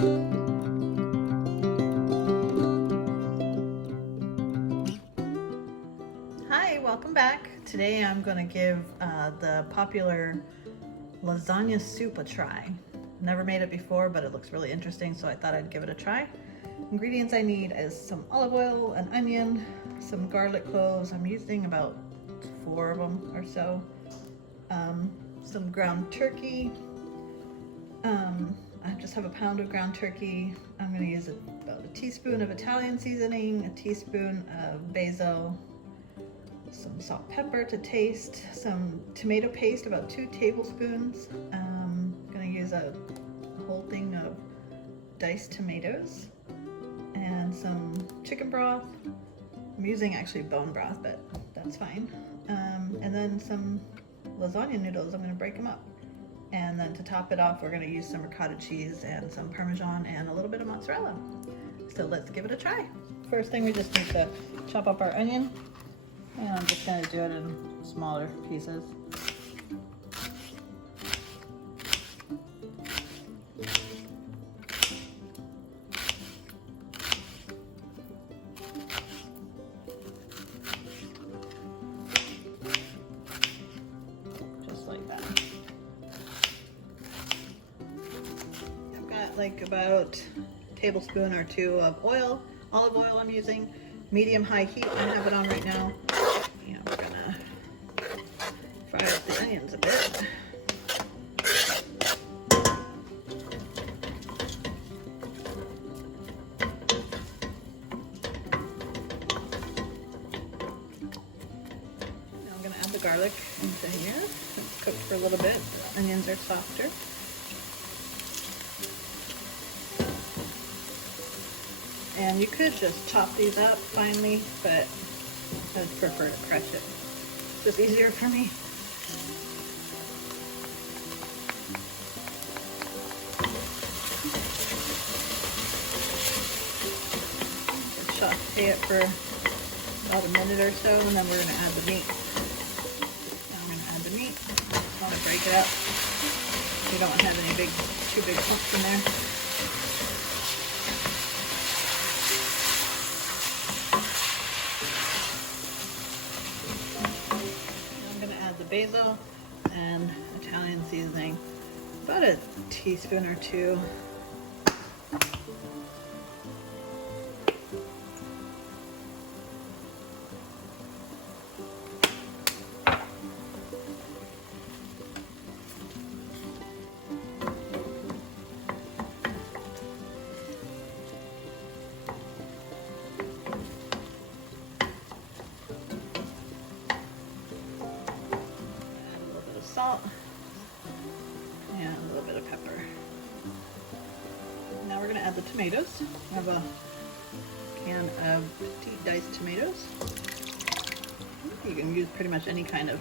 Hi, welcome back. Today I'm going to give the popular lasagna soup a try. Never made it before, but it looks really interesting, so I thought I'd give it a try. Ingredients I need is some olive oil, an onion, some garlic cloves. I'm using about 4 of them or so. Some ground turkey. I just have a pound of ground turkey. I'm going to use about a teaspoon of Italian seasoning, a teaspoon of basil, some salt, pepper to taste, some tomato paste, about 2 tablespoons. I'm going to use a whole thing of diced tomatoes and some chicken broth. I'm using actually bone broth, but that's fine. And then some lasagna noodles. I'm going to break them up. And then to top it off, we're going to use some ricotta cheese and some parmesan and a little bit of mozzarella. So let's give it a try. First thing, we just need to chop up our onion. And I'm just going to do it in smaller pieces. Just like that. I've got like about a tablespoon or 2 of oil, olive oil I'm using. Medium-high heat I have it on right now. And we're gonna fry up the onions a bit. Now I'm gonna add the garlic into here. It's cooked for a little bit. The onions are softer. And you could just chop these up finely, but I'd prefer to crush it. It's just easier for me. Just saute it for about a minute or so, and then we're going to add the meat. Now I'm going to add the meat. I want to break it up. You don't want to have any too big chunks in there. Basil and Italian seasoning, about a teaspoon or 2. Salt and a little bit of pepper. Now we're going to add the tomatoes. I have a can of petite diced tomatoes. You can use pretty much any kind of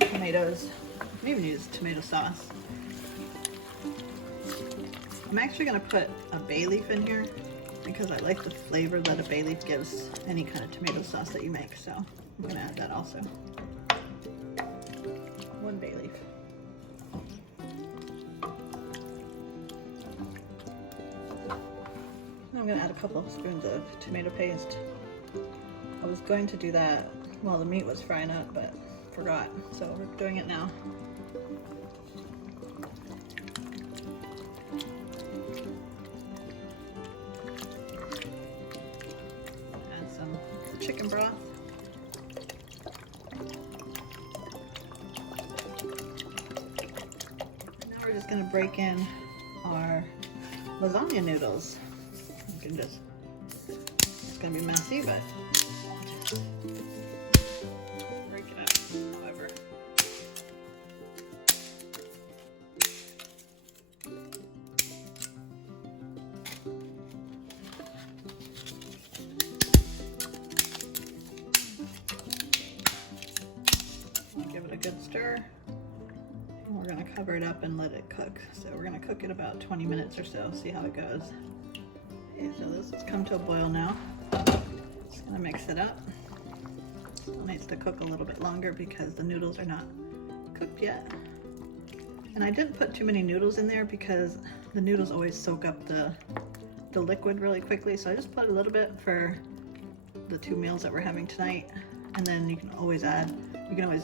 tomatoes. You can even use tomato sauce. I'm actually going to put a bay leaf in here because I like the flavor that a bay leaf gives any kind of tomato sauce that you make. So I'm going to add that also. 1 bay leaf. Now I'm going to add a couple of spoons of tomato paste. I was going to do that while the meat was frying up, but forgot, so we're doing it now. Add some chicken broth. We're just going to break in our lasagna noodles. You can just, it's going to be messy, but break it up however. Give it a good stir. We're going to cover it up and let it cook. So we're going to cook it about 20 minutes or so, see how it goes. Okay, so this has come to a boil now. Just going to mix it up. Still needs to cook a little bit longer because the noodles are not cooked yet. And I didn't put too many noodles in there because the noodles always soak up the liquid really quickly. So I just put a little bit for the 2 meals that we're having tonight. And then you can always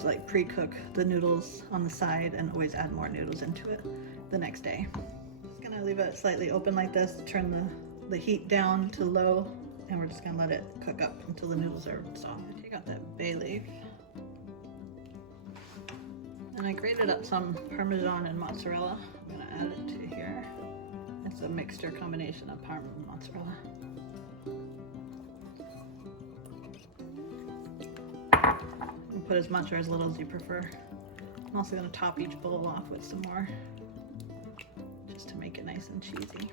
like pre-cook the noodles on the side and always add more noodles into it the next day. Just gonna leave it slightly open like this, turn the heat down to low, and we're just gonna let it cook up until the noodles are soft. Take out that bay leaf. And I grated up some parmesan and mozzarella. I'm gonna add it to here. It's a mixture combination of parmesan and mozzarella. You put as much or as little as you prefer. I'm also gonna top each bowl off with some more, just to make it nice and cheesy.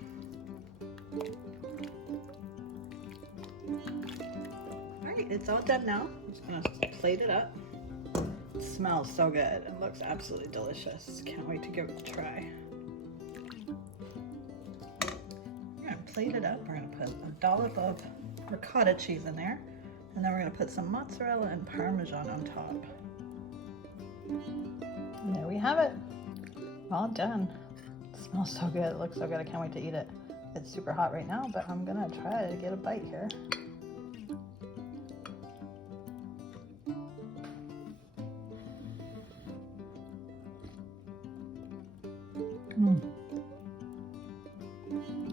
All right, it's all done now. I'm just gonna plate it up. It smells so good. It looks absolutely delicious. Can't wait to give it a try. We're gonna plate it up. We're gonna put a dollop of ricotta cheese in there, and then we're gonna put some mozzarella and parmesan on top. And there we have it. All done. It smells so good. It looks so good. I can't wait to eat it. It's super hot right now, but I'm gonna try to get a bite here.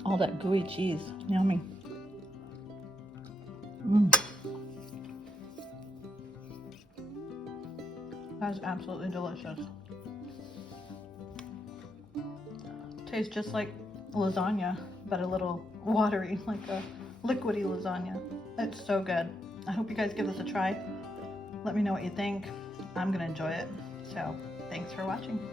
All that gooey cheese, yummy. That is absolutely delicious. Tastes just like lasagna, but a little watery, like a liquidy lasagna. It's so good. I hope you guys give this a try. Let me know what you think. I'm gonna enjoy it. So, thanks for watching.